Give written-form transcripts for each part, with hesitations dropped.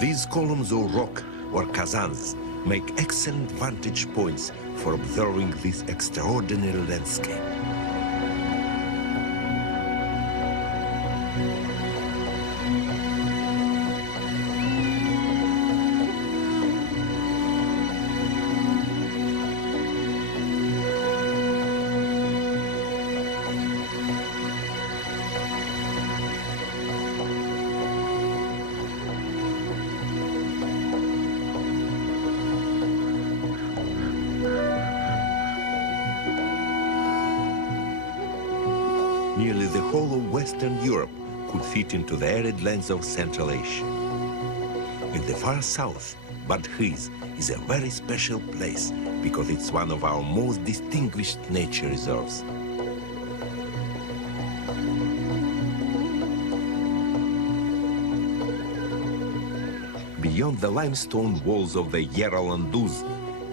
These columns of rock, or kazans, make excellent vantage points for observing this extraordinary landscape. Nearly the whole of Western Europe could fit into the arid lands of Central Asia. In the far south, Bad His is a very special place because it's one of our most distinguished nature reserves. Beyond the limestone walls of the Yerra-Landuz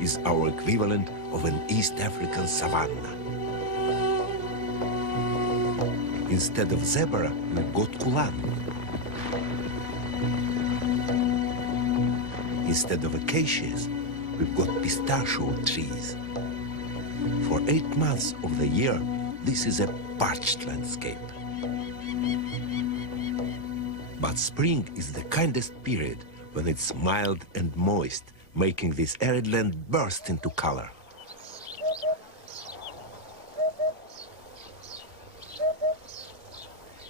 is our equivalent of an East African savanna. Instead of zebra, we've got kulan. Instead of acacias, we've got pistachio trees. For 8 months of the year, this is a parched landscape. But spring is the kindest period when it's mild and moist, making this arid land burst into color.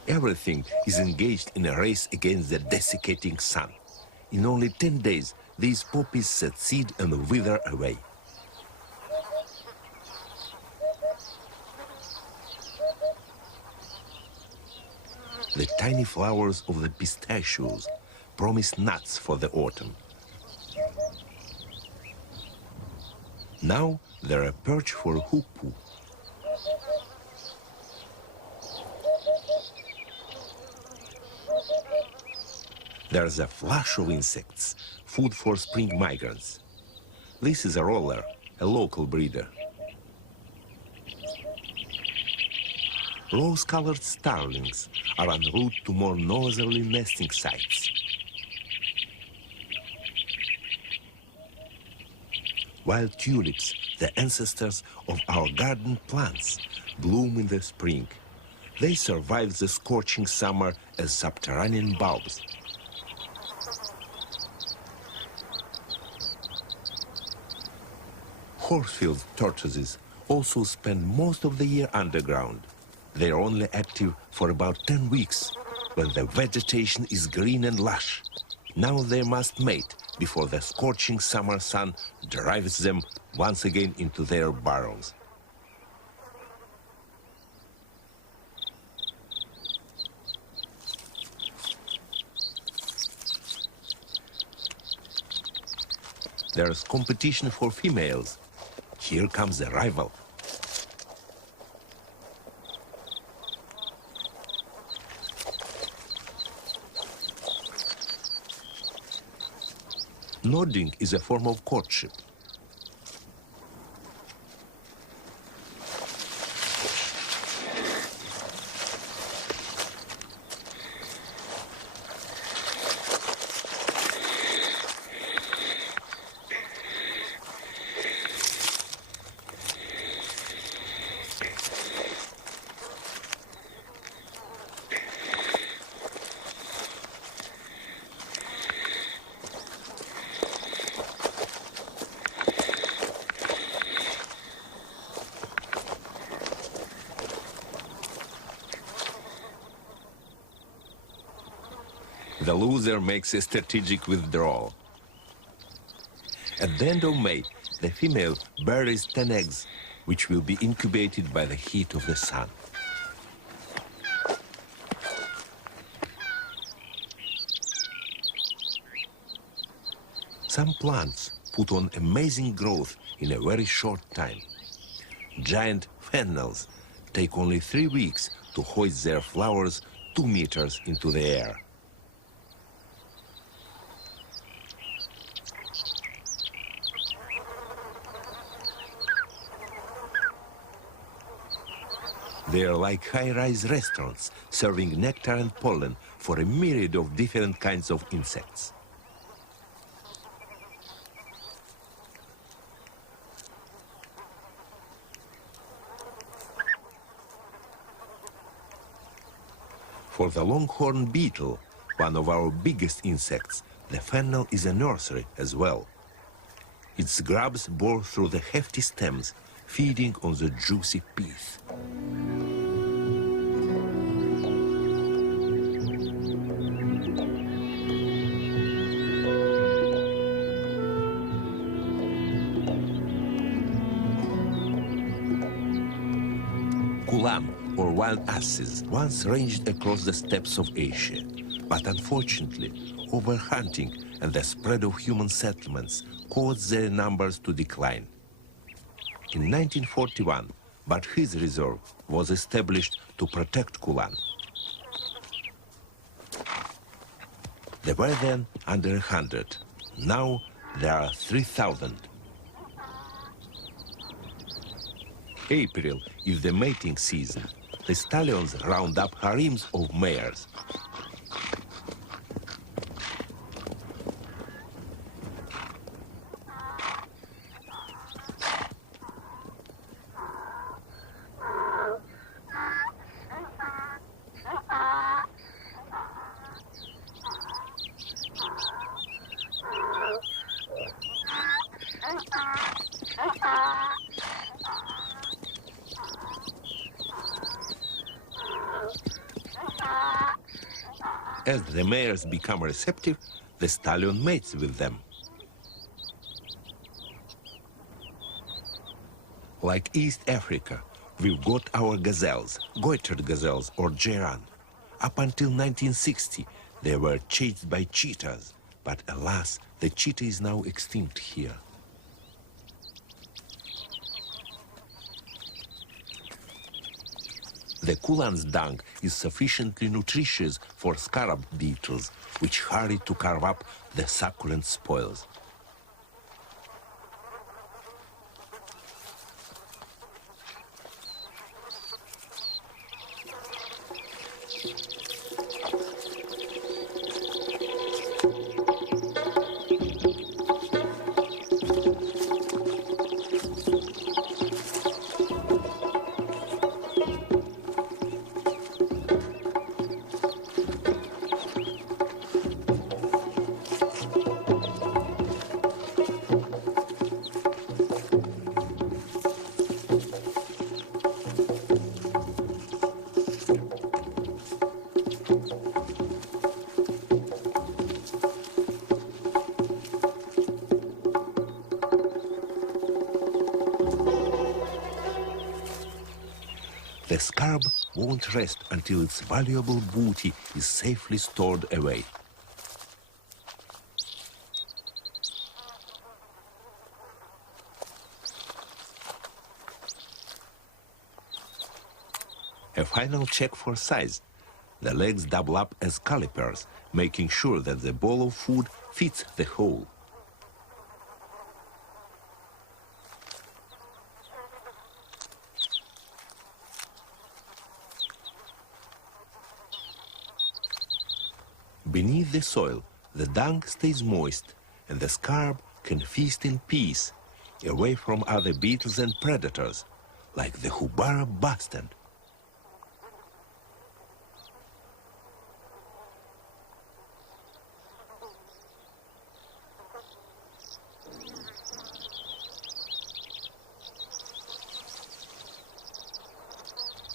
Everything is engaged in a race against the desiccating sun. In only 10 days, these poppies set seed and wither away. The tiny flowers of the pistachios promise nuts for the autumn. Now they're a perch for hoopoe. There's a flush of insects, food for spring migrants. This is a roller, a local breeder. Rose-colored starlings are en route to more northerly nesting sites. Wild tulips, the ancestors of our garden plants, bloom in the spring. They survive the scorching summer as subterranean bulbs. Horsefield tortoises also spend most of the year underground. They are only active for about 10 weeks, when the vegetation is green and lush. Now they must mate before the scorching summer sun drives them once again into their burrows. There's competition for females. Here comes the rival. Nodding is a form of courtship. The loser makes a strategic withdrawal. At the end of May, the female buries 10 eggs, which will be incubated by the heat of the sun. Some plants put on amazing growth in a very short time. Giant fennels take only 3 weeks to hoist their flowers 2 meters into the air. They are like high-rise restaurants, serving nectar and pollen for a myriad of different kinds of insects. For the longhorn beetle, one of our biggest insects, the fennel is a nursery as well. Its grubs bore through the hefty stems, feeding on the juicy pith. Kulan, or wild asses, once ranged across the steppes of Asia. But unfortunately, overhunting and the spread of human settlements caused their numbers to decline. In 1941, Badkhiz Reserve was established to protect Kulan. There were then under 100. Now there are 3,000. April is the mating season. The stallions round up harems of mares. As the mares become receptive, the stallion mates with them. Like East Africa, we've got our gazelles, goitered gazelles or Jairan. Up until 1960, they were chased by cheetahs, but alas, the cheetah is now extinct here. The Kulan's dung is sufficiently nutritious for scarab beetles, which hurry to carve up the succulent spoils. The scarab won't rest until its valuable booty is safely stored away. A final check for size. The legs double up as calipers, making sure that the bowl of food fits the hole. Beneath the soil, the dung stays moist, and the scarab can feast in peace, away from other beetles and predators, like the Hubara bustard.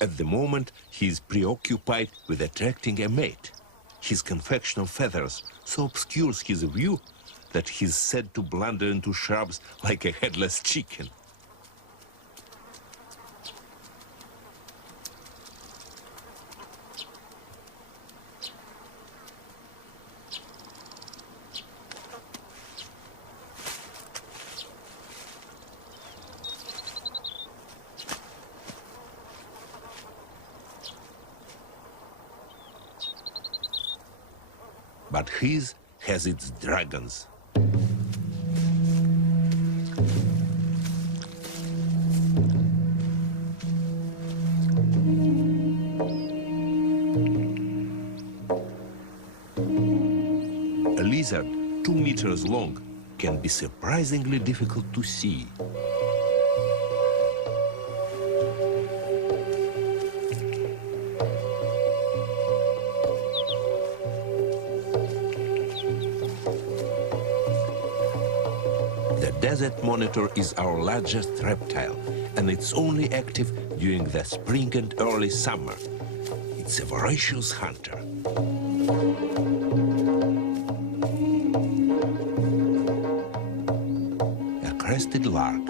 At the moment, he is preoccupied with attracting a mate. His confection of feathers so obscures his view that he's said to blunder into shrubs like a headless chicken. But his has its dragons. A lizard 2 meters long can be surprisingly difficult to see. The desert monitor is our largest reptile, and it's only active during the spring and early summer. It's a voracious hunter. A crested lark.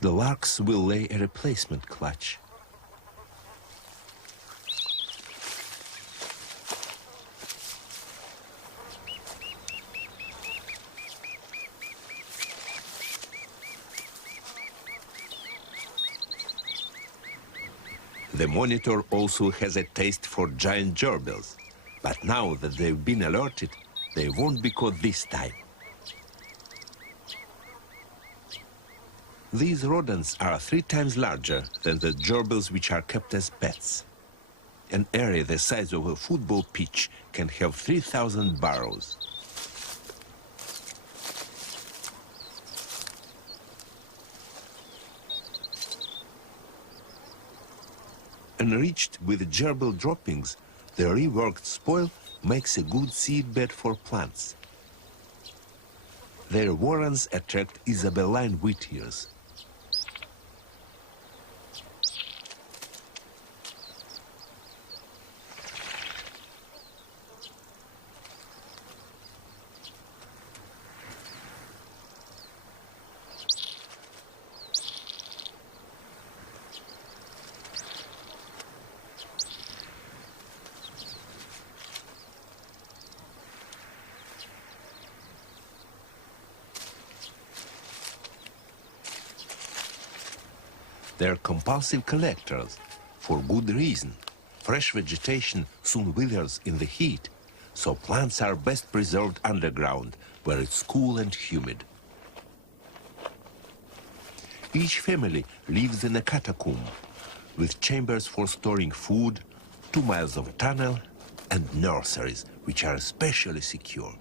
The larks will lay a replacement clutch. The monitor also has a taste for giant gerbils, but now that they've been alerted, they won't be caught this time. These rodents are 3 times larger than the gerbils which are kept as pets. An area the size of a football pitch can have 3,000 burrows. Enriched with gerbil droppings, the reworked spoil makes a good seed bed for plants. Their warrens attract Isabelline wheat ears. They're compulsive collectors, for good reason. Fresh vegetation soon withers in the heat, so plants are best preserved underground, where it's cool and humid. Each family lives in a catacomb, with chambers for storing food, 2 miles of tunnel, and nurseries, which are especially secure.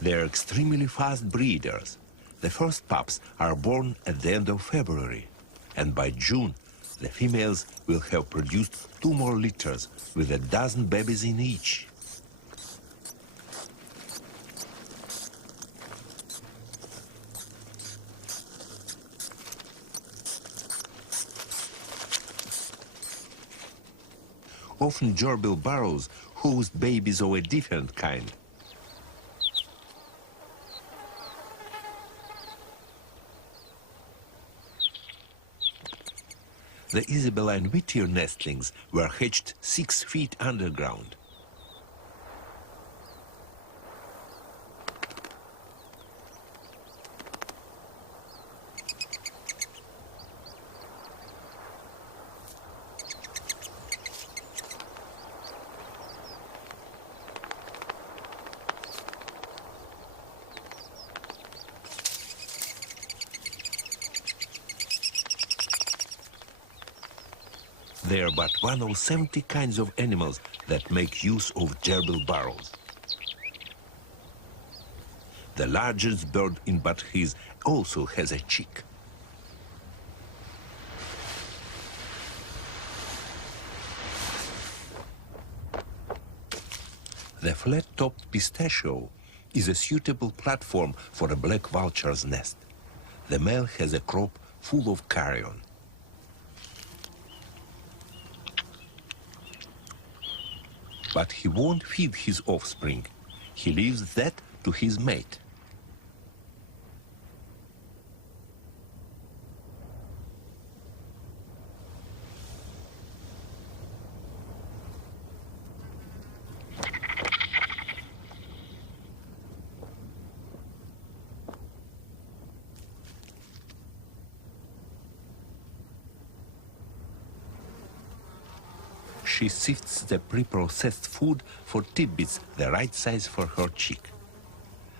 They're extremely fast breeders. The first pups are born at the end of February, and by June, the females will have produced 2 more litters with 12 babies in each. Often gerbil burrows host babies of a different kind. The Isabelline wheat ear nestlings were hatched 6 feet underground. They are but one of 70 kinds of animals that make use of gerbil burrows. The largest bird in Badghis also has a chick. The flat-topped pistachio is a suitable platform for a black vulture's nest. The male has a crop full of carrion. But he won't feed his offspring. He leaves that to his mate. She sifts the pre-processed food for tidbits the right size for her chick.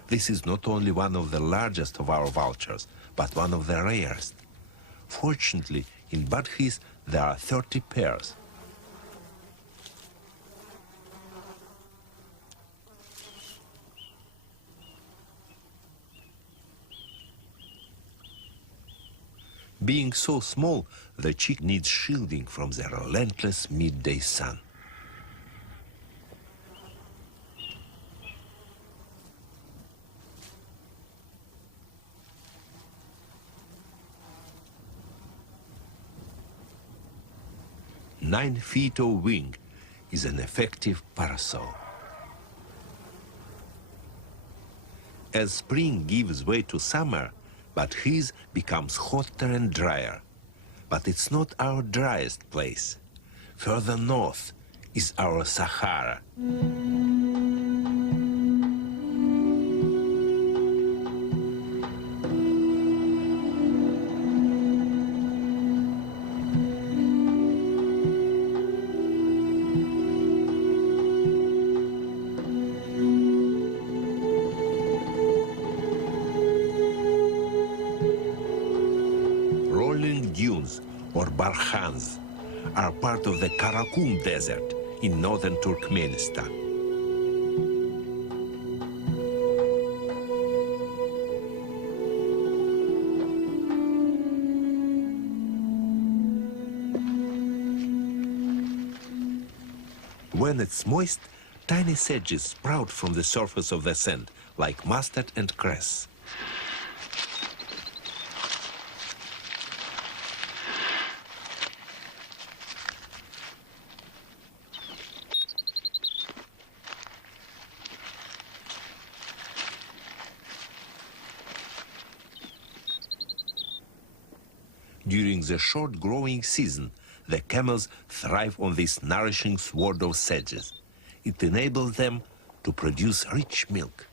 This is not only one of the largest of our vultures, but one of the rarest. Fortunately, in Badghis there are 30 pairs. Being so small, the chick needs shielding from the relentless midday sun. Nine feet of wing is an effective parasol. As spring gives way to summer, Badghis becomes hotter and drier. But it's not our driest place. Further north is our Sahara. Rolling dunes, or barkhans, are part of the Karakum Desert in northern Turkmenistan. When it's moist, tiny sedges sprout from the surface of the sand, like mustard and cress. During the short growing season, the camels thrive on this nourishing sward of sedges. It enables them to produce rich milk.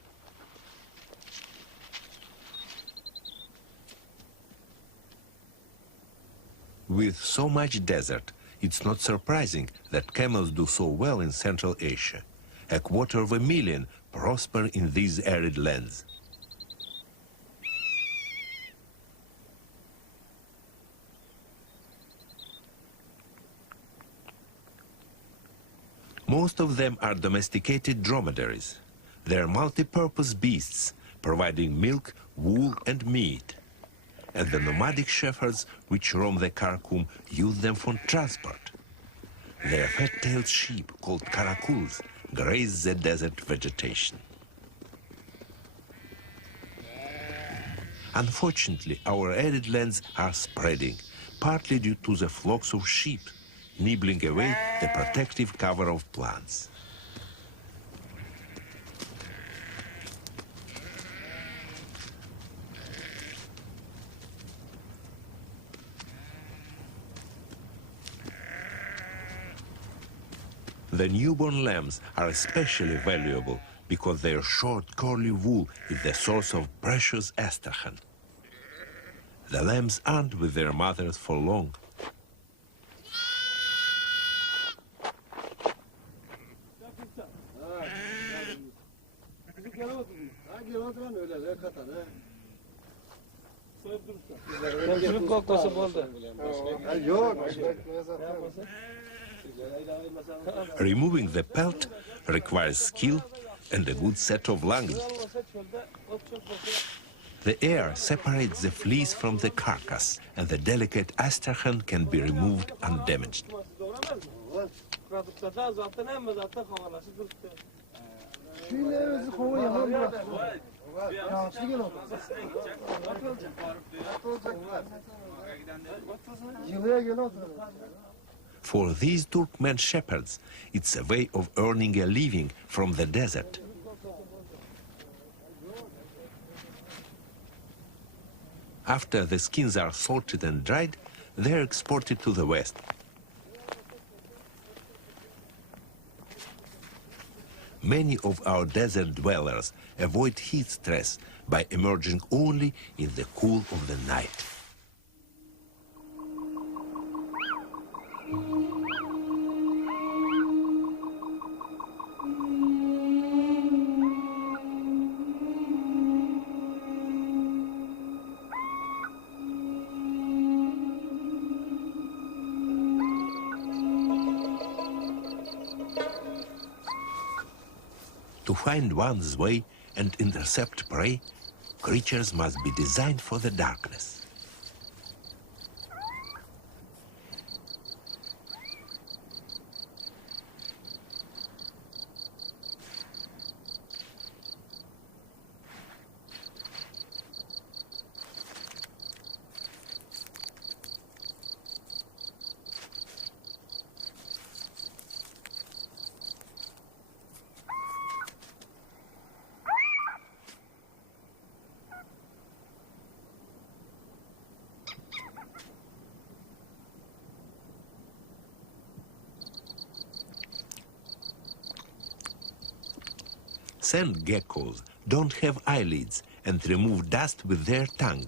With so much desert, it's not surprising that camels do so well in Central Asia. 250,000 prosper in these arid lands. Most of them are domesticated dromedaries. They're multi-purpose beasts, providing milk, wool, and meat. And the nomadic shepherds which roam the Karakum use them for transport. Their fat-tailed sheep, called karakuls, graze the desert vegetation. Unfortunately, our arid lands are spreading, partly due to the flocks of sheep, nibbling away the protective cover of plants. The newborn lambs are especially valuable because their short, curly wool is the source of precious astrakhan. The lambs aren't with their mothers for long. Removing the pelt requires skill and a good set of lungs. The air separates the fleece from the carcass, and the delicate astrakhan can be removed undamaged. For these Turkmen shepherds, it's a way of earning a living from the desert. After the skins are sorted and dried, they're exported to the West. Many of our desert dwellers avoid heat stress by emerging only in the cool of the night. To find one's way and intercept prey, creatures must be designed for the darkness. Sand geckos don't have eyelids and remove dust with their tongue.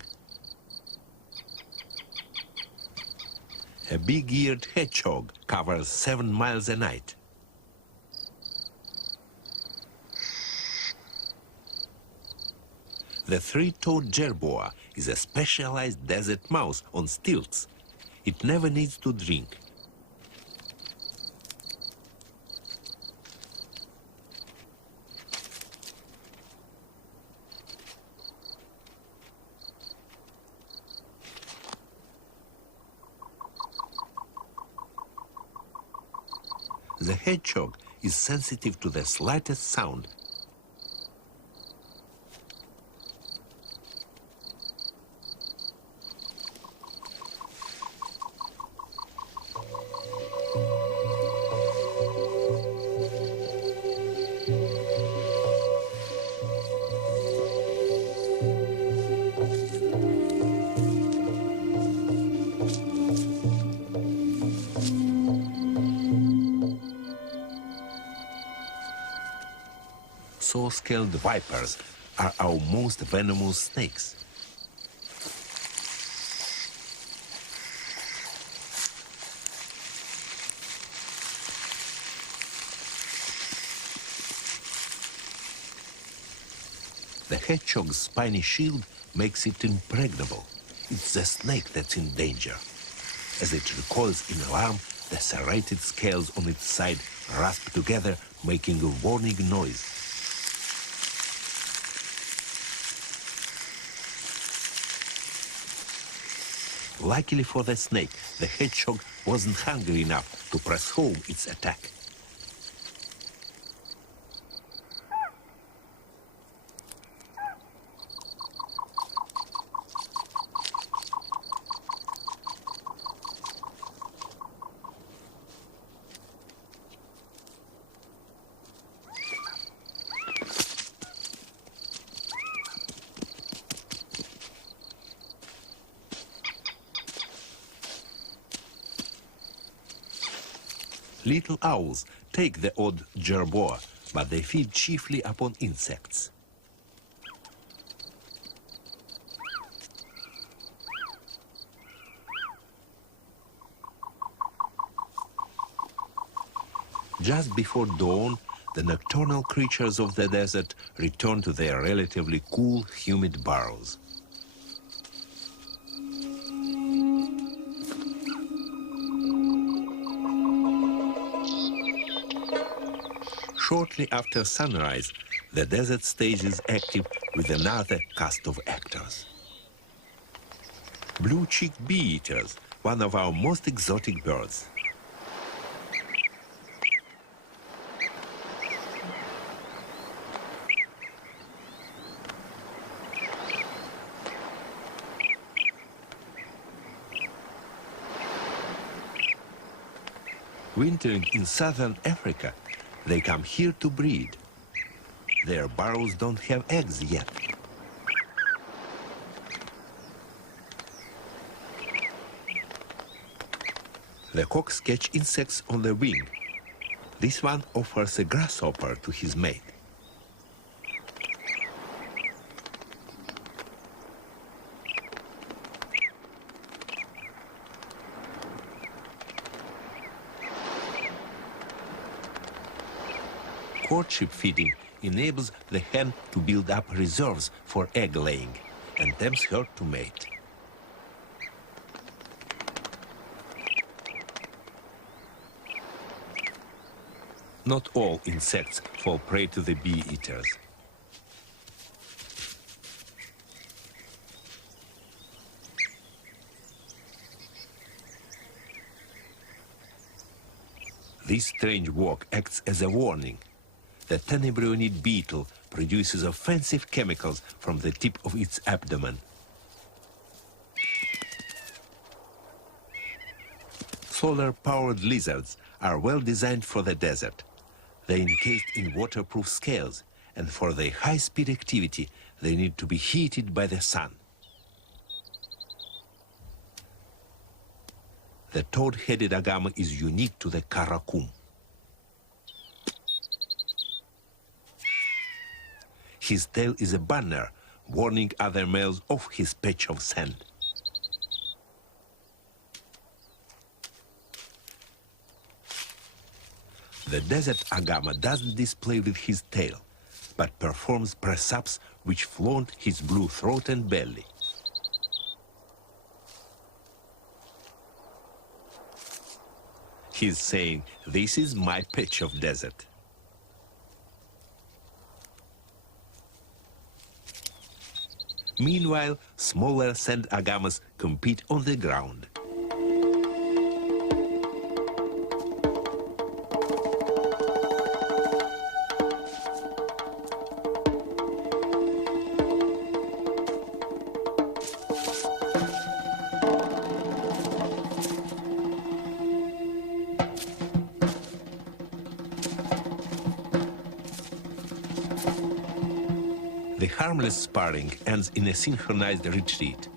A big-eared hedgehog covers 7 miles a night. The three-toed jerboa is a specialized desert mouse on stilts. It never needs to drink. The hedgehog is sensitive to the slightest sound. Saw-scaled vipers are our most venomous snakes. The hedgehog's spiny shield makes it impregnable. It's the snake that's in danger. As it recoils in alarm, the serrated scales on its side rasp together, making a warning noise. Luckily for the snake, the hedgehog wasn't hungry enough to press home its attack. Little owls take the odd jerboa, but they feed chiefly upon insects. Just before dawn, the nocturnal creatures of the desert return to their relatively cool, humid burrows. Shortly after sunrise, the desert stage is active with another cast of actors. Blue-cheeked bee-eaters, one of our most exotic birds. Wintering in southern Africa, they come here to breed. Their burrows don't have eggs yet. The cocks catch insects on the wing. This one offers a grasshopper to his mate. Courtship feeding enables the hen to build up reserves for egg laying and tempts her to mate. Not all insects fall prey to the bee-eaters. This strange walk acts as a warning. The tenebrionid beetle produces offensive chemicals from the tip of its abdomen. Solar-powered lizards are well designed for the desert. They're encased in waterproof scales, and for their high-speed activity, they need to be heated by the sun. The toad-headed agama is unique to the Karakum. His tail is a banner, warning other males of his patch of sand. The desert agama doesn't display with his tail, but performs press-ups which flaunt his blue throat and belly. He's saying, "This is my patch of desert." Meanwhile, smaller sand agamas compete on the ground. The harmless sparring ends in a synchronized retreat.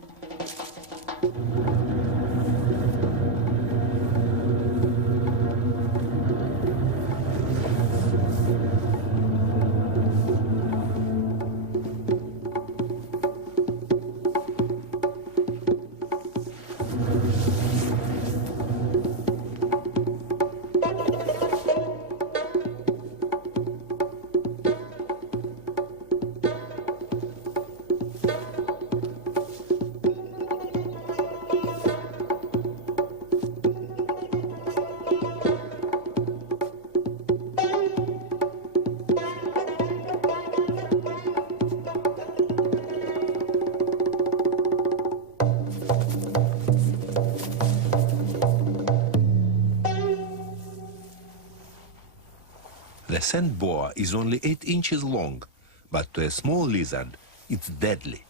The sand boa is only 8 inches long, but to a small lizard, it's deadly.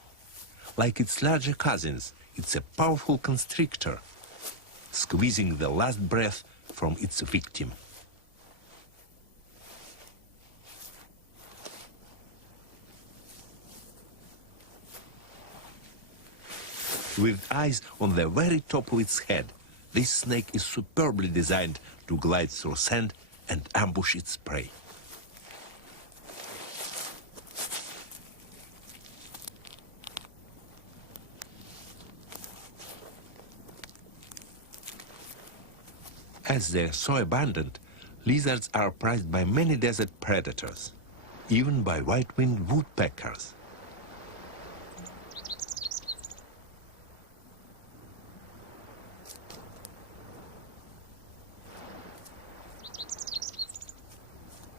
Like its larger cousins, it's a powerful constrictor, squeezing the last breath from its victim. With eyes on the very top of its head, this snake is superbly designed to glide through sand and ambush its prey. As they're so abundant, lizards are prized by many desert predators, even by white-winged woodpeckers.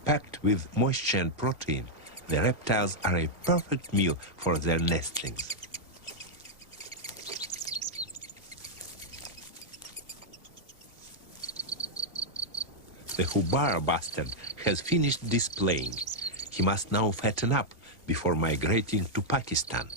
Packed with moisture and protein, the reptiles are a perfect meal for their nestlings. The Hubara bastard has finished displaying. He must now fatten up before migrating to Pakistan.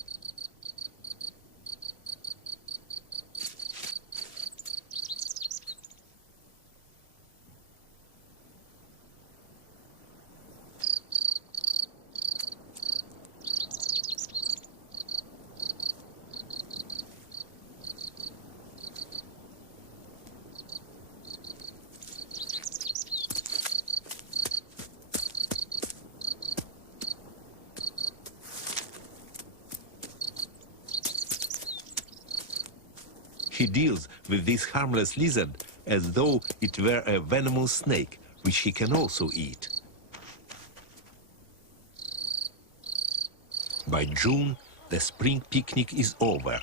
He deals with this harmless lizard as though it were a venomous snake, which he can also eat. By June, the spring picnic is over.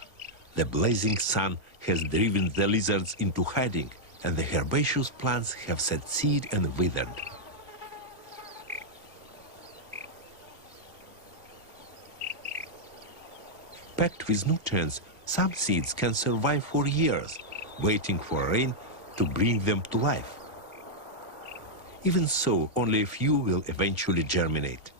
The blazing sun has driven the lizards into hiding, and the herbaceous plants have set seed and withered. Packed with nutrients, some seeds can survive for years, waiting for rain to bring them to life. Even so, only a few will eventually germinate.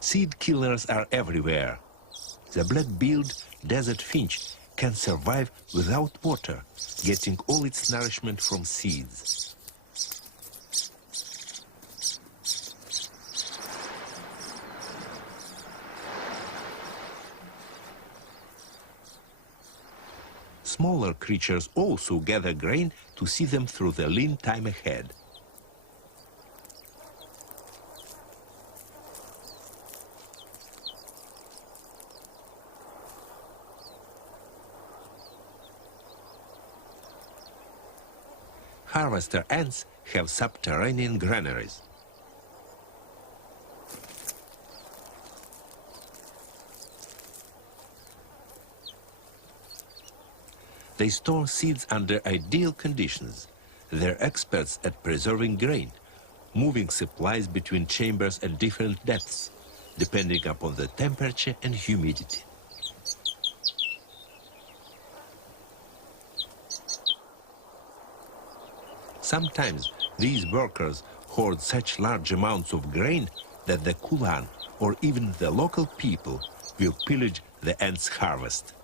Seed killers are everywhere. The black-billed desert finch can survive without water, getting all its nourishment from seeds. Smaller creatures also gather grain to see them through the lean time ahead. Harvester ants have subterranean granaries. They store seeds under ideal conditions. They're experts at preserving grain, moving supplies between chambers at different depths, depending upon the temperature and humidity. Sometimes these workers hoard such large amounts of grain that the Kulan or even the local people will pillage the ants' harvest.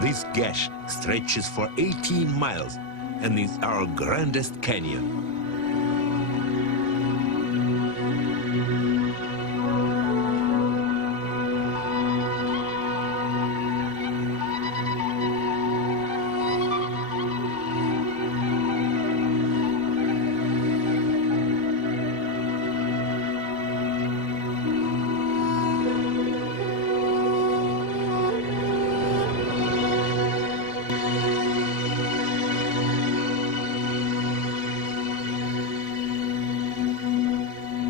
This gash stretches for 18 miles and is our grandest canyon.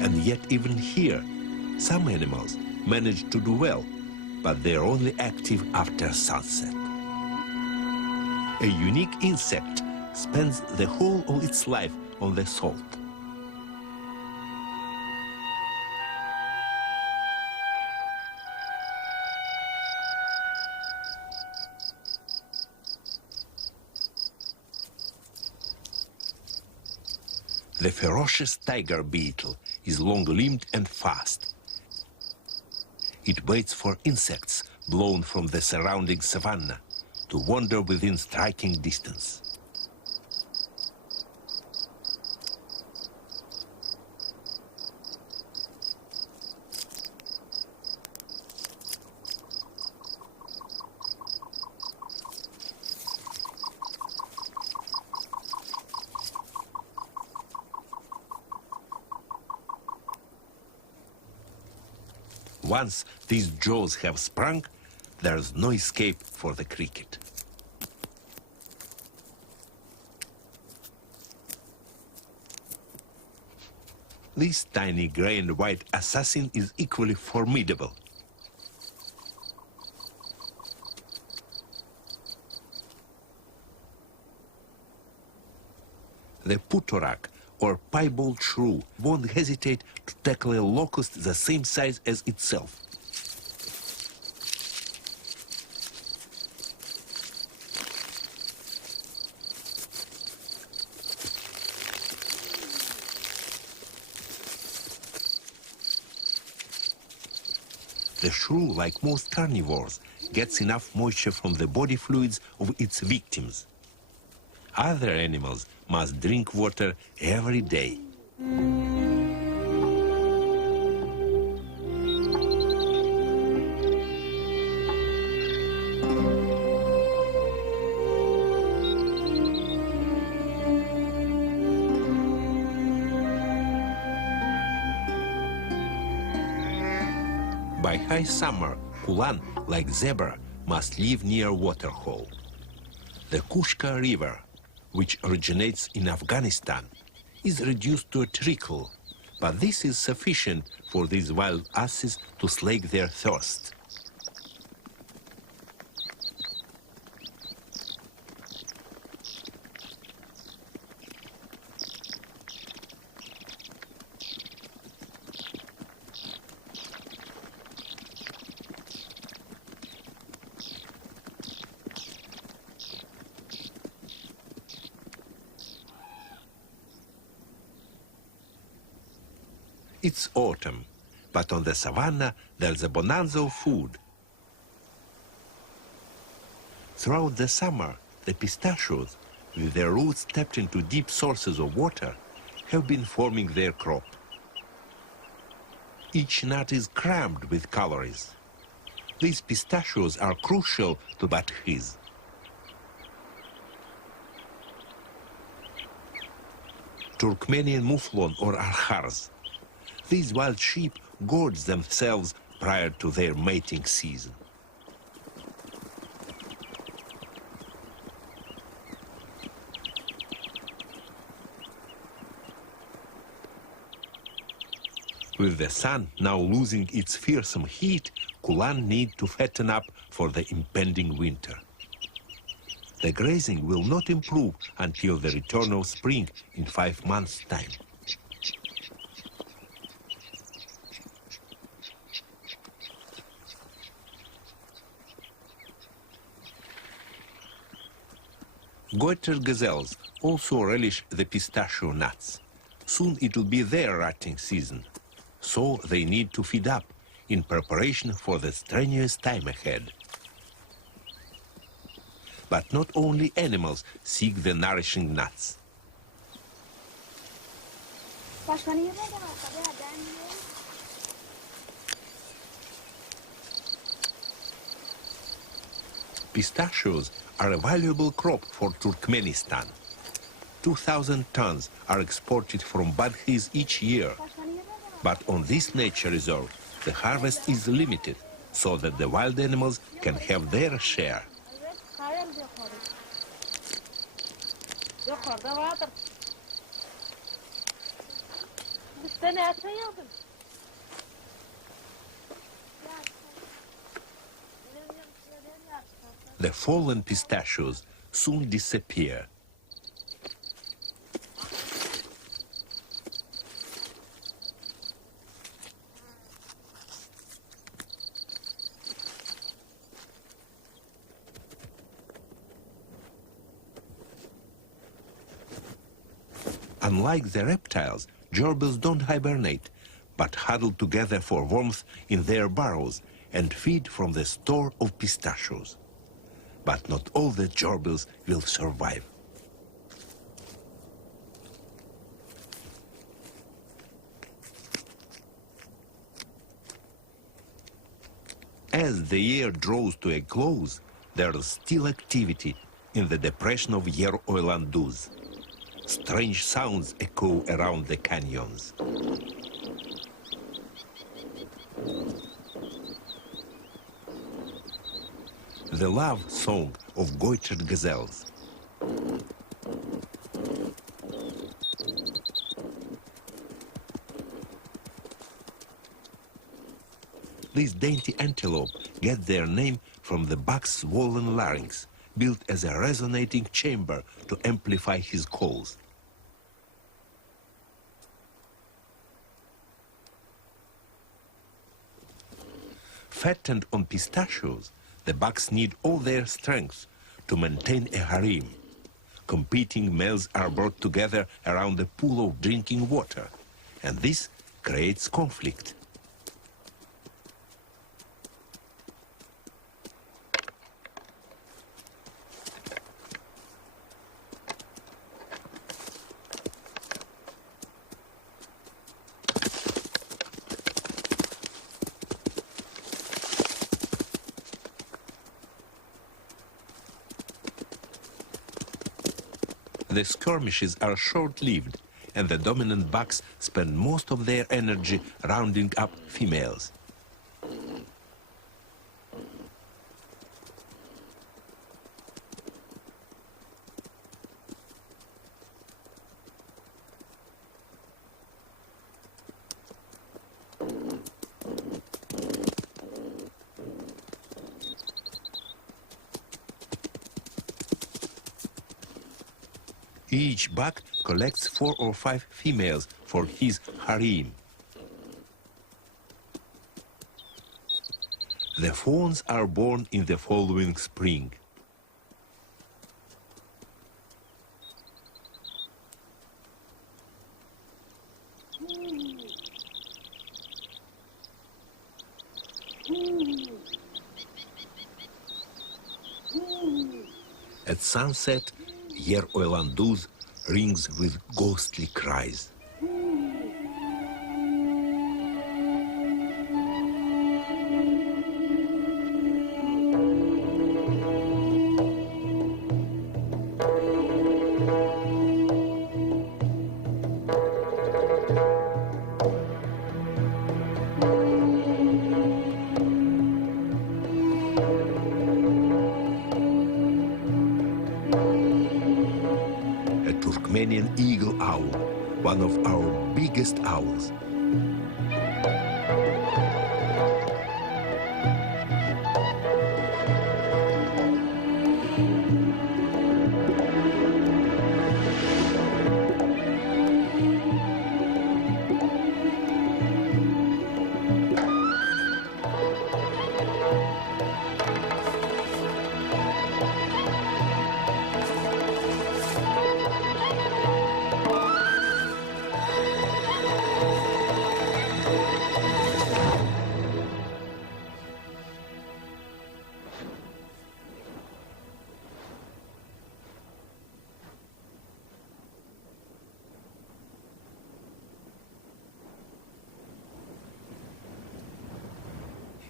And yet even here, some animals manage to do well, but they're only active after sunset. A unique insect spends the whole of its life on the salt. The ferocious tiger beetle is long-limbed and fast. It waits for insects blown from the surrounding savanna to wander within striking distance. Once these jaws have sprung, there's no escape for the cricket. This tiny gray and white assassin is equally formidable. The putorak, or piebald shrew, won't hesitate to tackle a locust the same size as itself. The shrew, like most carnivores, gets enough moisture from the body fluids of its victims. Other animals must drink water every day. By high summer, kulan, like zebra, must live near waterhole. The Kushka River, which originates in Afghanistan, is reduced to a trickle, but this is sufficient for these wild asses to slake their thirst. It's autumn, but on the savannah there's a bonanza of food. Throughout the summer, the pistachios, with their roots tapped into deep sources of water, have been forming their crop. Each nut is crammed with calories. These pistachios are crucial to badkhis. Turkmenian muflon or arkhars. These wild sheep gorge themselves prior to their mating season. With the sun now losing its fearsome heat, kulan need to fatten up for the impending winter. The grazing will not improve until the return of spring in 5 months' time. Goiter gazelles also relish the pistachio nuts. Soon it will be their rutting season, so they need to feed up in preparation for the strenuous time ahead. But not only animals seek the nourishing nuts. Pistachios are a valuable crop for Turkmenistan. 2,000 tons are exported from Badkhis each year. But on this nature reserve, the harvest is limited so that the wild animals can have their share. The fallen pistachios soon disappear. Unlike the reptiles, gerbils don't hibernate, but huddle together for warmth in their burrows and feed from the store of pistachios. But not all the gerbils will survive. As the year draws to a close, there is still activity in the depression of Yer Oilanduz. Strange sounds echo around the canyons. The love song of goiter gazelles. These dainty antelope get their name from the buck's swollen larynx, built as a resonating chamber to amplify his calls. Fattened on pistachios, the bucks need all their strength to maintain a harem. Competing males are brought together around a pool of drinking water, and this creates conflict. The skirmishes are short-lived, and the dominant bucks spend most of their energy rounding up females. Each buck collects 4 or 5 females for his harem. The fawns are born in the following spring. At sunset, Yer Oilanduz rings with ghostly cries. Turkmenian eagle owl, one of our biggest owls.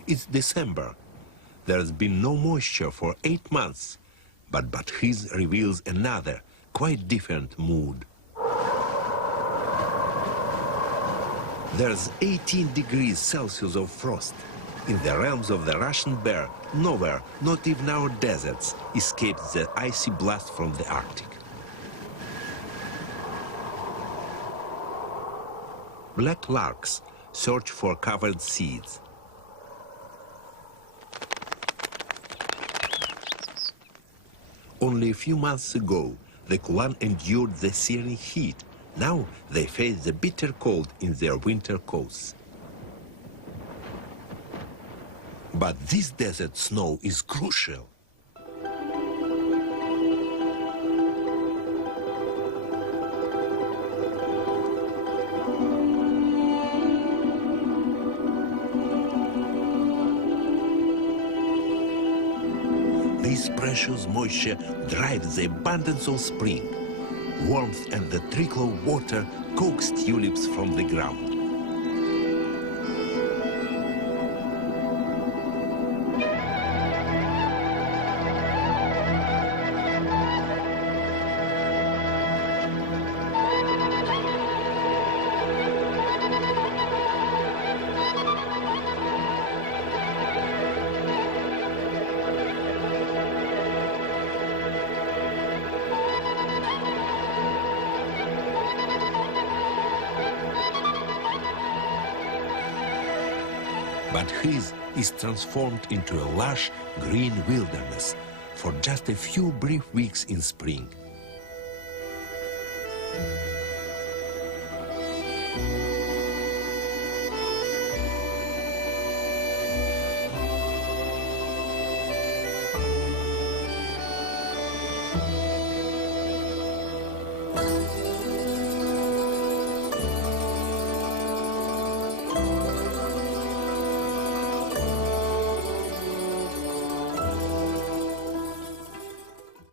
It's December. There's been no moisture for 8 months, but Badkhiz reveals another, quite different mood. There's 18 degrees Celsius of frost. In the realms of the Russian bear, nowhere, not even our deserts, escapes the icy blast from the Arctic. Black larks search for covered seeds. Only a few months ago, the Kulan endured the searing heat. Now they face the bitter cold in their winter coats. But this desert snow is crucial. This precious moisture drives the abundance of spring. Warmth and the trickle of water coax tulips from the ground. Badkhiz is transformed into a lush green wilderness for just a few brief weeks in spring.